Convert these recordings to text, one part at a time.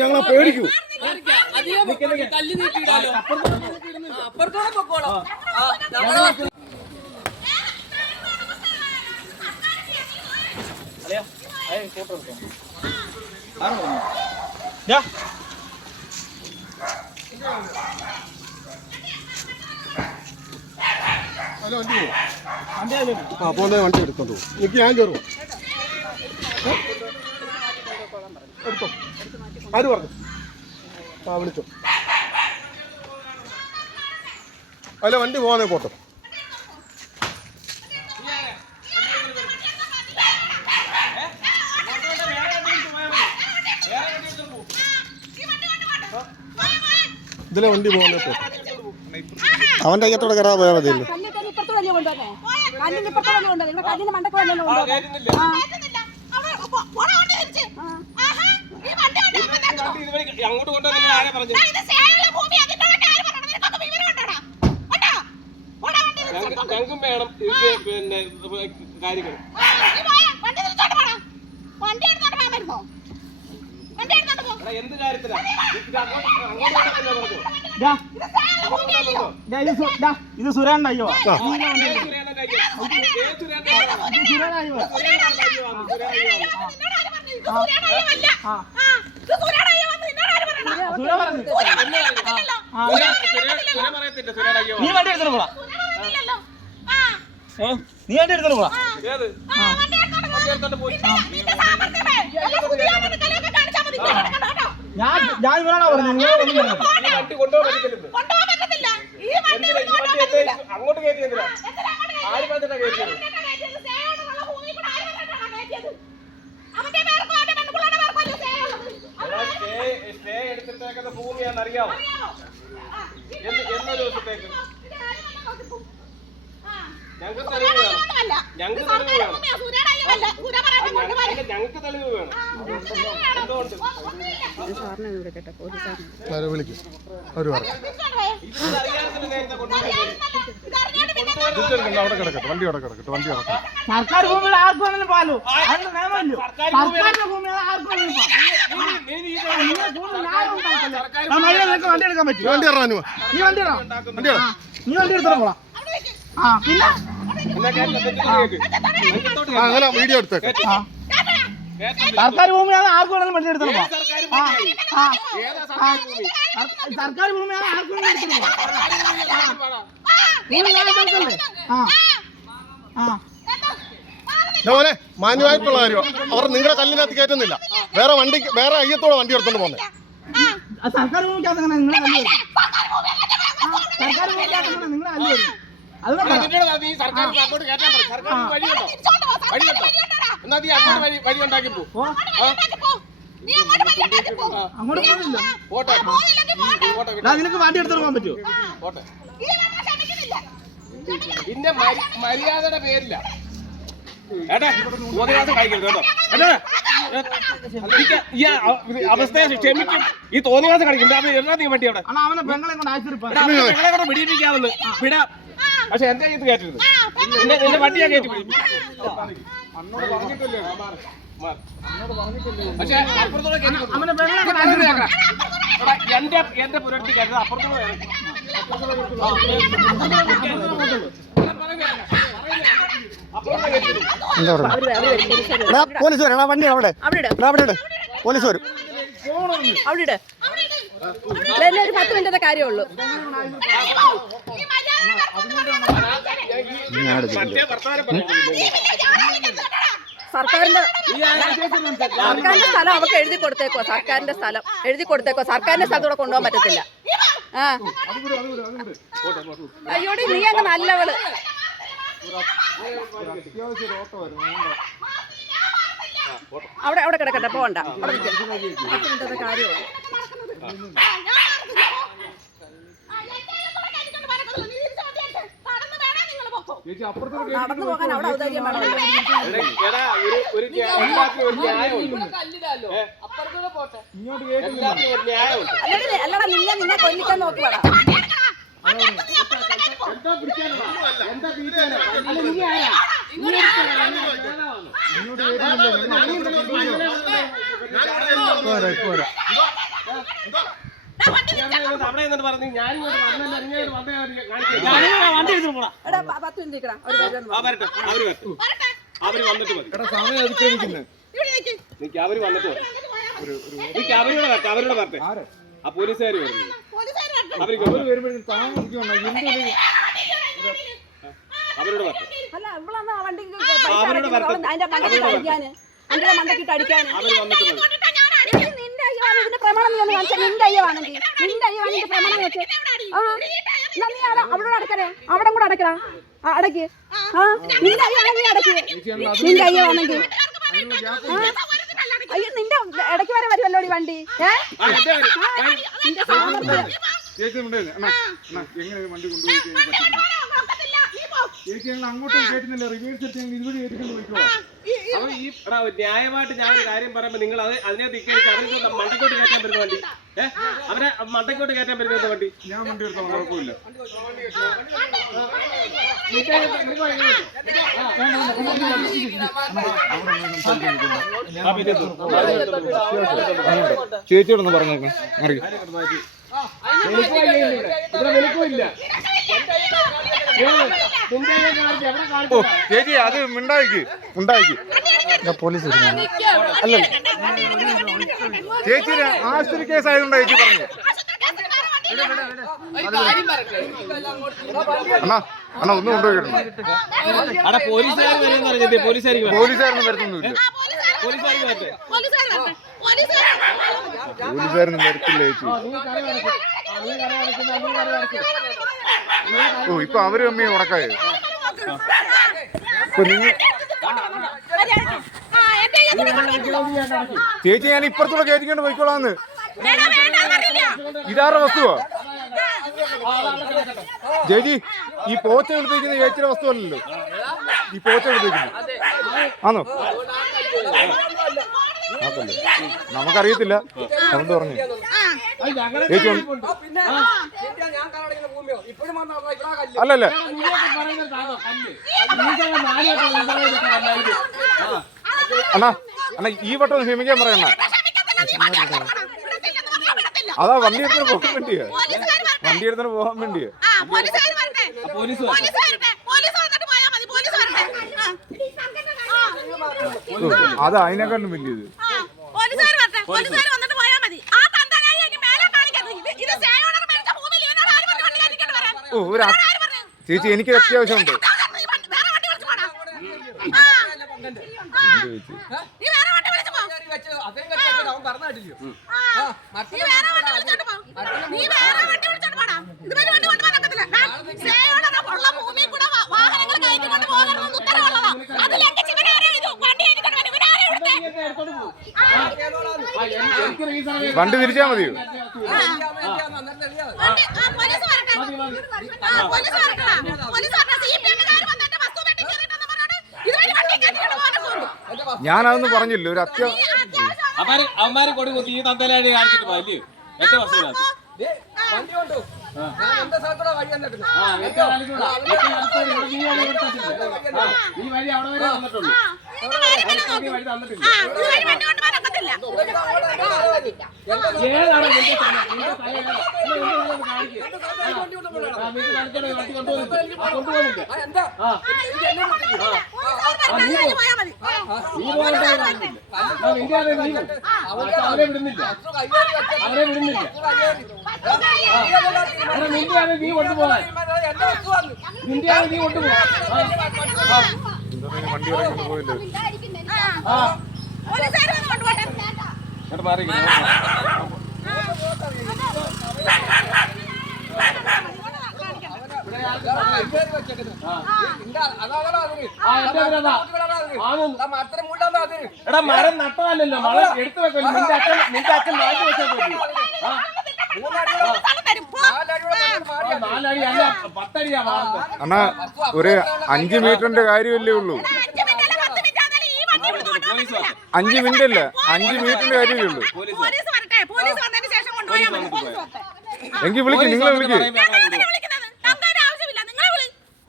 ഞങ്ങളെ പേടിക്കൂ. അപ്പുറത്തോടെ പൊക്കോളാം. പോകുന്ന വണ്ടി എടുത്തോണ്ട് പോകും. എനിക്ക് ഞാൻ കയറും. എടുത്തോ. ആര് പറഞ്ഞു? വിളിച്ചോ. അല്ല വണ്ടി പോകാനേ പോട്ടെ. ഇതിലെ വണ്ടി പോകാനേ പോട്ടെ. അവന്റെ അയ്യത്തോടെ കയറാതെ പോയാൽ മതിയല്ലോ. അങ്ങോട്ട് കൊണ്ടുവന്ന ആരെ പറഞ്ഞു? ഞങ്ങൾക്കും വേണം പിന്നെ കാര്യങ്ങൾ. എന്ത് കാര്യത്തിലാ? ഇത് സുരേണ്ട അയ്യോ. നീ വണ്ടി എടുത്തോളൂ പോളാ. നീ വണ്ടി എടുത്തോളൂ പോളാ. ഞാൻ ഇവരാണോ പറഞ്ഞു? അങ്ങോട്ട് കയറ്റി എന്തിനാ? ആര് പറഞ്ഞിട്ടാ കയറ്റിയത്? സ്റ്റേ എടുത്തിട്ടേക്കുന്ന ഭൂമിയാണെന്നറിയാമോ? എന്ന ദിവസത്തേക്ക് ഞങ്ങൾക്ക് തെളിവ് വേണം. ഞങ്ങൾക്ക് തെളിവ് വേണം. ഞങ്ങൾക്ക് തെളിവ് വേണം. എന്തുകൊണ്ട് വിളിക്കും. അവര് പറഞ്ഞു അവിടെ കിടക്കട്ടെ. വണ്ടി അവിടെ കിടക്കട്ടെ. വണ്ടി കിടക്കട്ടെ. സർക്കാർ ഭൂമിയിൽ ആർക്കും അങ്ങനെ പാലോ അതിന് നിയമമല്ലോ. സർക്കാരിന്റെ ഭൂമിയിൽ ആർക്കും അങ്ങനെ വണ്ടി എടുക്കാൻ പറ്റും. വണ്ടി ഇറങ്ങാൻ നീ വണ്ടി ഇടാം. നീ വണ്ടി എടുത്തോളാം പോളാം. ആ പിന്നെ അങ്ങനെ വീഡിയോ എടുത്തേക്ക്. സർക്കാർ ഭൂമിയാണ് ആർക്കും വേണമെങ്കിലും വണ്ടി എടുത്തോളാം. സർക്കാർ ഭൂമിയാണ് ആർക്കും വേണമെങ്കിലും പോലെ മാന്യമായിട്ടുള്ള കാര്യം. അവർ നിങ്ങളുടെ കല്ലിനകത്ത് കയറ്റുന്നില്ല. വേറെ അയ്യത്തോടെ വണ്ടി എടുത്തോണ്ട് പോകുന്നത്. സർക്കാർ ഭൂമിക്കകത്ത് അങ്ങനെ നിങ്ങളെ കല്ല് വരും. സർക്കാർ ഭൂമിക്കകത്ത് അങ്ങനെ നിങ്ങളെ കല്ല് വരും. സർക്കാർ അങ്ങോട്ട് കയറ്റാൻ പറയും. സർക്കാർ വഴിയുണ്ടോ? എന്നാ നീ അങ്ങോട്ട് വഴി ഉണ്ടാക്കി പോ. അങ്ങോട്ട് പോകുന്നില്ല. പോട്ടെ. നിനക്ക് വണ്ടി എടുത്തോണ്ട് പോകാൻ പറ്റുമോ? പോട്ടെ. പിന്നെ മര്യാദയുടെ പേരില്ല ഏട്ടാ തോന്നിവാസം കഴിക്കരുത് കേട്ടോ. ഈ അവസ്ഥയെ ക്ഷമിക്കും. ഈ തോന്നിവാസം കളിക്കും. എന്നാ നീ വണ്ടി അവിടെ പെങ്ങളെ കൊണ്ട് പിടിപ്പിക്കാവുള്ളു. വിടാം. പക്ഷെ എന്റെ കയ്യിൽ കയറ്റരുത്. എന്റെ വണ്ടി ഞാൻ കയറ്റി പിടിക്കും. പക്ഷെ അപ്പുറത്തോടെ എന്റെ പുരട്ടി കയറ്റത് അപ്പുറത്തോടെ പോലീസ് വരും. വണ്ടി അവിടെ പോലീസ് വരും. അവിടെ ഒരു 10 മിനിറ്റത്തെ കാര്യമുള്ളൂ. സർക്കാരിന്റെ സ്ഥലം അവർക്ക് എഴുതി കൊടുത്തേക്കോ. സർക്കാരിന്റെ സ്ഥലം എഴുതി കൊടുത്തേക്കോ. സർക്കാരിന്റെ സ്ഥലത്തൂടെ കൊണ്ടുപോകാൻ പറ്റത്തില്ല. അയ്യോടി നീ അങ്ങ് നല്ലവള്. അവിടെ കിടക്കട്ടെ. പോകണ്ട. അവിടെ 10 മിനിറ്റത്തെ കാര്യമുള്ളൂ. നടന്നു പോകാൻ അവിടെ ഔദാര്യം വേണം. അല്ലടാ നിന്നെ കൊല്ലിക്കാൻ നോക്കി വേണം. അവിടെ എന്നിട്ട് പറഞ്ഞു ഞാനിങ്ങോട്ട് വന്നല്ല ഇങ്ങോട്ട് വന്നേ വണ്ടി എടുത്തു പോടാ. എടാ 10 മിനിറ്റ് നിൽക്കണം ഒരു വരുമെന്ന് ആ വരട്ടെ അവര് വന്നിട്ട് മതി സമയം അതിക്രമിക്കുന്നത് നിക്ക് അവര് വന്നിട്ട് മതി നിക്ക് അവരുടെ വരട്ടെ ആ പോലീസുകാർ വരുന്നു അവരോട് വരട്ടെ അല്ല ഇവളാണ് ആ വണ്ടിക്ക് അതിന്റെ മണ്ടക്കിട്ട് അടിക്കാന് അതിന്റെ മണ്ടക്കിട്ട് അടിക്കാന് അവര് വന്നിട്ട് മതി നിന്റെ അയ്യമാണ് ഇതിന്റെ പ്രമാണം നീ ഒന്ന് കാണിച്ചാൽ നിന്റെ അയ്യമാണെങ്കിൽ പ്രമാണം വെച്ച് ആ എന്നാ നീ അവളോട് അടക്കണേ അവിടെ കൂടെ അടക്കടാ അടക്ക് ആ നിന്റെ അയ്യാണെങ്കിൽ അടക്ക് നിന്റെ അയ്യമാണെങ്കിൽ അയ്യോ നിന്റെ ഇടയ്ക്ക് വരെ വരുമല്ലോ ഈ വണ്ടി നിന്റെ സാമർത്ഥ്യം ചേച്ചി എങ്ങനെ വണ്ടി കൊണ്ടുപോയി ചേച്ചി ഞങ്ങൾ അങ്ങോട്ട് കേട്ടുന്നില്ല റിവേഴ്സ് എടുത്ത് ഞങ്ങൾ ഇതുവഴി കേട്ടിട്ട് പോയിക്കോ അവൻ ഈ ന്യായമായിട്ട് ഞാൻ ഒരു കാര്യം പറയുമ്പോ നിങ്ങൾ അതിനകത്ത് ഇക്കഴിച്ച് അവർക്ക് മണ്ടക്കോട്ട് കയറ്റാൻ പറ്റുന്ന വണ്ടി അവരെ മണ്ടക്കോട്ട് കയറ്റാൻ പറ്റുന്ന വണ്ടി ഞാൻ വണ്ടി എടുത്തോളാം കുഴപ്പമില്ല ചേച്ചിയോടൊന്ന് പറഞ്ഞേക്കാം അറിയാം ഓ ചേച്ചി അത് ഉണ്ടായിക്ക് പോലീസ് അല്ല ചേച്ചി ആശുപത്രി കേസ് ആയതുകൊണ്ടാ ചേച്ചി പറഞ്ഞു അണ്ണാ ഒന്നും കൊണ്ടുപോയിട്ടുണ്ട് പോലീസുകാരൊന്നും വരുത്തൊന്നുമില്ല പോലീസുകാരൊന്നും വരത്തില്ല ചേച്ചി ഓ ഇപ്പൊ അവര് അമ്മയെ ഉറക്കായത് ചേച്ചി ഞാൻ ഇപ്പുറത്തൂടെ കയറ്റിക്കൊണ്ട് പോയിക്കോളാന്ന് ഇതാരുടെ വസ്തുവാ ചേച്ചി ഈ പോച്ച എടുത്തേക്കുന്ന ചേച്ചിയുടെ വസ്തു അല്ലല്ലോ ഈ പോച്ച എടുത്തേക്കുന്നു ആണോ അതല്ലേ നമുക്കറിയത്തില്ല അതുകൊണ്ട് പറഞ്ഞു ചേച്ചി അല്ലല്ല അണ്ണാ ഈ വട്ടം ക്ഷമിക്കാൻ പറയണ അതാ വണ്ടി എടുത്തിട്ട് പോകാൻ വേണ്ടിയാ അത് അതിനെക്കാളും വലിയത് ഓ ചേച്ചി എനിക്ക് അത്യാവശ്യമുണ്ട് വണ്ടി തിരിച്ചാ മതിയോ ഞാനതൊന്നും പറഞ്ഞില്ല ഒരു അവന്മാര് കൊടി കുത്തി ഈ തന്തലാടി കാണിച്ചിട്ട് പോയല്ലേ എന്റെ ബസ്സിനകത്ത് ഈ വഴി അവിടെ വരെ വന്നിട്ടുള്ളൂ വഴി തന്നിട്ടില്ല അവരെ വിടുന്നില്ല നീ കൊണ്ടുപോകാൻ നീ കൊണ്ടുപോകാൻ വണ്ടി ഇറങ്ങി പോയില്ലേ മാറി എടാ മരം നട്ടതല്ലോ മരം എടുത്തു വെക്കല്ലോ നിന്റെ അച്ഛൻ മാറ്റി വെച്ചേക്കോ നാലടി അല്ല 10 അടിയാ മാറുന്നത് അണ്ണാ ഒരു 5 മീറ്ററിന്റെ കാര്യമല്ലേ ഉള്ളൂ 5 മിനിറ്റ് അല്ല 5 മീറ്ററിന്റെ കാര്യമല്ലേ ഉള്ളൂ എങ്കിൽ വിളിക്കും നിങ്ങളെ വിളിക്കും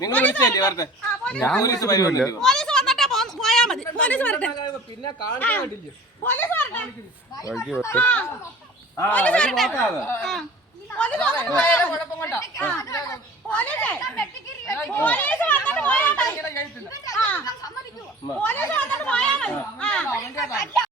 നിങ്ങൾ വിളിച്ചല്ലേ വാർത്ത ഞാൻ വിളിച്ചില്ല പോലീസ് വന്നിട്ട് പോയാ മതി പോലീസ് വരട്ടെ പിന്നെ കാണിക്കാൻ വഴിക്ക് വെട്ടെ. ആ വഴി നോക്കാതെ പോലീസ് വന്നിട്ട് പോയാൽ മതി.